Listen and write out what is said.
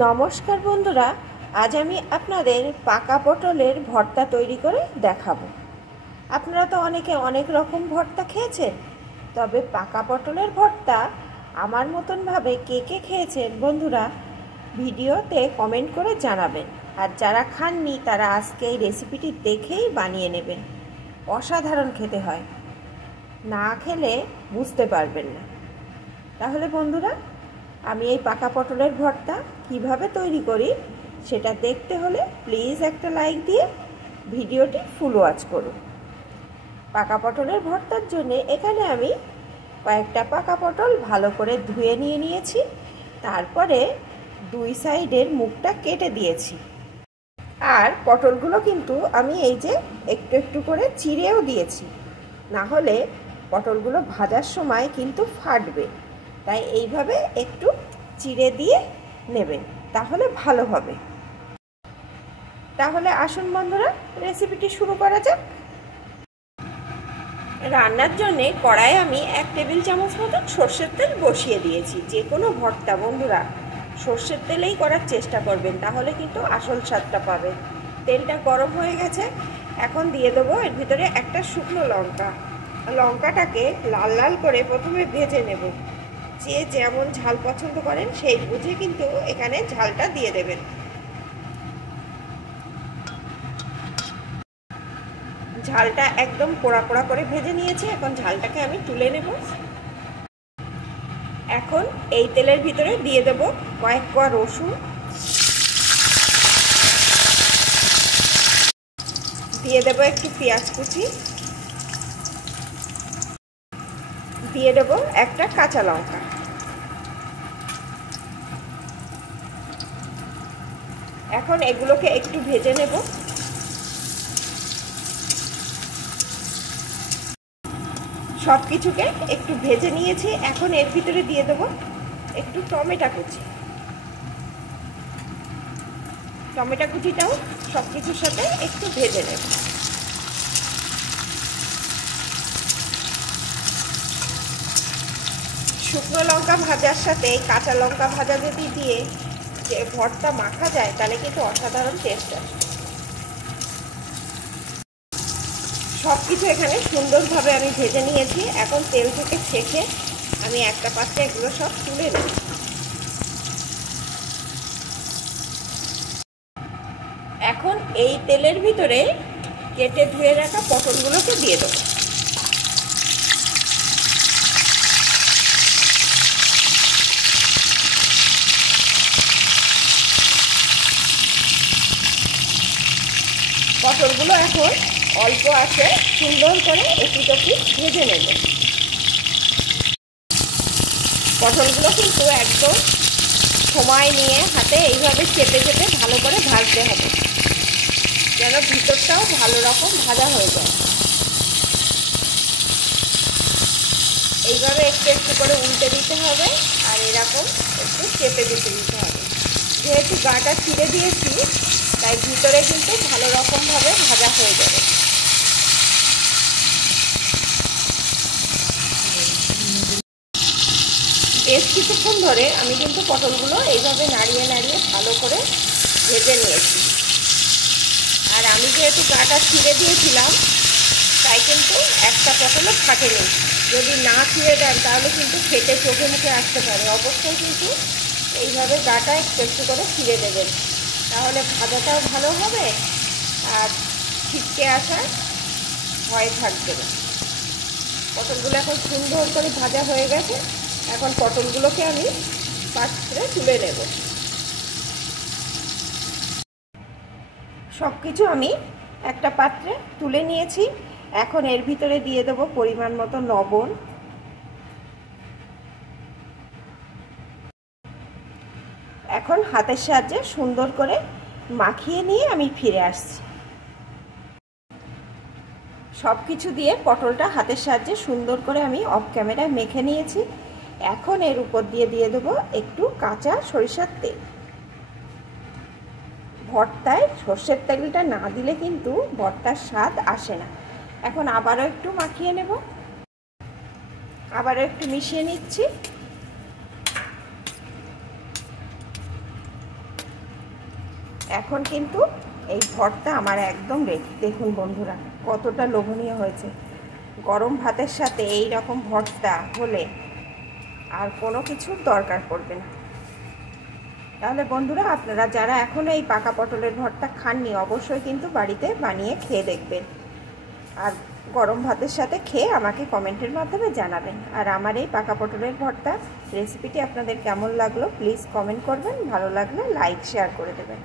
নমস্কার বন্ধুরা, আজ আমি আপনাদের পাকা পটলের ভর্তা তৈরি করে দেখাবো। আপনারা তো অনেকে অনেক রকম ভর্তা খেয়েছেন, তবে পাকা পটলের ভর্তা আমার মতনভাবে কে কে খেয়েছেন বন্ধুরা ভিডিওতে কমেন্ট করে জানাবেন। আর যারা খাননি তারা আজকে এই রেসিপিটি দেখেই বানিয়ে নেবেন। অসাধারণ খেতে হয়, না খেলে বুঝতে পারবেন না। তাহলে বন্ধুরা, আমি এই পাকা পটলের ভর্তা কিভাবে তৈরি করি সেটা দেখতে হলে প্লিজ একটা লাইক দিয়ে ভিডিওটি ফুল ওয়াচ করুন। পাকা পটলের ভর্তার জন্য এখানে আমি কয়েকটা পাকা পটল ভালো করে ধুয়ে নিয়েছি। তারপরে দুই সাইডের মুখটা কেটে দিয়েছি। আর পটলগুলো কিন্তু আমি এই যে একটু একটু করে চিড়েও দিয়েছি, না হলে পটলগুলো ভাজার সময় কিন্তু ফাটবে। তাই এইভাবে একটু চিড়ে দিয়ে নেবেন, তাহলে ভালো হবে। তাহলে আসুন বন্ধুরা, রেসিপিটি শুরু করা যাক। রান্নার জন্যে কড়াই আমি 1 টেবিল চামচ মতন সর্ষের তেল বসিয়ে দিয়েছি। যে কোনো ভর্তা বন্ধুরা সর্ষের তেলেই করার চেষ্টা করবেন, তাহলে কিন্তু আসল স্বাদটা পাবেন। তেলটা গরম হয়ে গেছে, এখন দিয়ে দেবো এর ভিতরে একটা শুকনো লঙ্কা। লঙ্কাটাকে লাল লাল করে প্রথমে ভেজে নেব। যে যেমন ঝাল পছন্দ করেন সেই বুঝে কিন্তু এখানে ঝালটা দিয়ে দেবেন। ঝালটা একদম পোড়া পোড়া করে ভেজে নিয়েছি, এখন ঝালটাকে আমি তুলে নেব। এখন এই তেলের ভিতরে দিয়ে দেব কয়েক কোয়া রসুন, দিয়ে দেব একটু পেঁয়াজ কুচি, দিয়ে দেব একটা কাঁচা লঙ্কা। এখন এগুলোকে একটু ভেজে নেব। সব কিছুকে একটু ভেজে নিয়েছি, এখন এর ভিতরে দিয়ে দেব একটু টমেটো কুচি। টমেটো কুচিটাও সব কিছুর সাথে একটু ভেজে নেব। শুকনো লঙ্কা ভাজার সাথে কাঁচা লঙ্কা ভাজা যদি দিয়ে যে ভর্তা মাখা যায় তাহলে কিন্তু অসাধারণ টেস্ট আসে। সব কিছু এখানে সুন্দরভাবে আমি ভেজে নিয়েছি। এখন তেল থেকে ছেঁকে আমি একটা পাত্রে এগুলো সব তুলে নেব। এখন এই তেলের ভিতরে কেটে ধুয়ে রাখা পটলগুলোকে দিয়ে দেবো। পটলগুলো এখন অল্প আছে সুন্দর করে এপিট ওপিট ভেজে নেব। পটলগুলো কিন্তু একদম সময় নিয়ে হাতে এইভাবে চেপে চেপে ভালো করে ভাজতে হবে, যেন ভিতরটাও ভালো রকম ভাজা হয়ে যায়। এইভাবে একটু একটু করে উল্টে দিতে হবে, আর এরকম একটু চেপে দিতে হবে। যেহেতু গাটা ছিঁড়ে দিয়েছি তাই ভিতরে কিন্তু ভালো রকমভাবে ভাজা হয়ে যাবে। বেশ কিছুক্ষণ ধরে আমি কিন্তু পটলগুলো এইভাবে নাড়িয়ে নাড়িয়ে ভালো করে ভেজে নিয়েছি। আর আমি যেহেতু গাটা ছিঁড়ে দিয়েছিলাম তাই কিন্তু একটা পটলও ফাটেনি। যদি না ছিঁড়ে দেন তাহলে কিন্তু ফেটে চোখে মুখে আসতে পারে। অবশ্যই কিন্তু এইভাবে গাটা একটু একটু করে ছিঁড়ে দেবেন, তাহলে ভাজাটাও ভালো হবে আর ছিটকে আসার ভয় থাকবে না। পটলগুলো এখন সুন্দর করে ভাজা হয়ে গেছে, এখন পটলগুলোকে আমি পাত্রে তুলে নেব। সব কিছু আমি একটা পাত্রে তুলে নিয়েছি। এখন এর ভিতরে দিয়ে দেব পরিমাণ মতো লবণ, এখন হাতের সাহায্যে সুন্দর করে মাখিয়ে নিয়ে আমি ফিরে আসছি। সব কিছু দিয়ে পটলটা হাতের সাহায্যে সুন্দর করে আমি অফ ক্যামেরায় মেখে নিয়েছি। এখন এর উপর দিয়ে দেবো একটু কাঁচা সরিষার তেল। ভর্তায় সর্ষের তেলটা না দিলে কিন্তু ভর্তার স্বাদ আসে না। এখন আবারও একটু মাখিয়ে নেব, আবারও একটু মিশিয়ে নিচ্ছি। এখন কিন্তু এই ভর্তা আমার একদম রেডি। দেখুন বন্ধুরা কতটা লোভনীয় হয়েছে। গরম ভাতের সাথে এই রকম ভর্তা হলে আর কোনো কিছুর দরকার পড়বে না। তাহলে বন্ধুরা, আপনারা যারা এখনও এই পাকা পটলের ভর্তা খাননি অবশ্যই কিন্তু বাড়িতে বানিয়ে খেয়ে দেখবেন, আর গরম ভাতের সাথে খেয়ে আমাকে কমেন্টের মাধ্যমে জানাবেন। আর আমার এই পাকা পটলের ভর্তা রেসিপিটি আপনাদের কেমন লাগলো প্লিজ কমেন্ট করবেন, ভালো লাগলে লাইক শেয়ার করে দেবেন।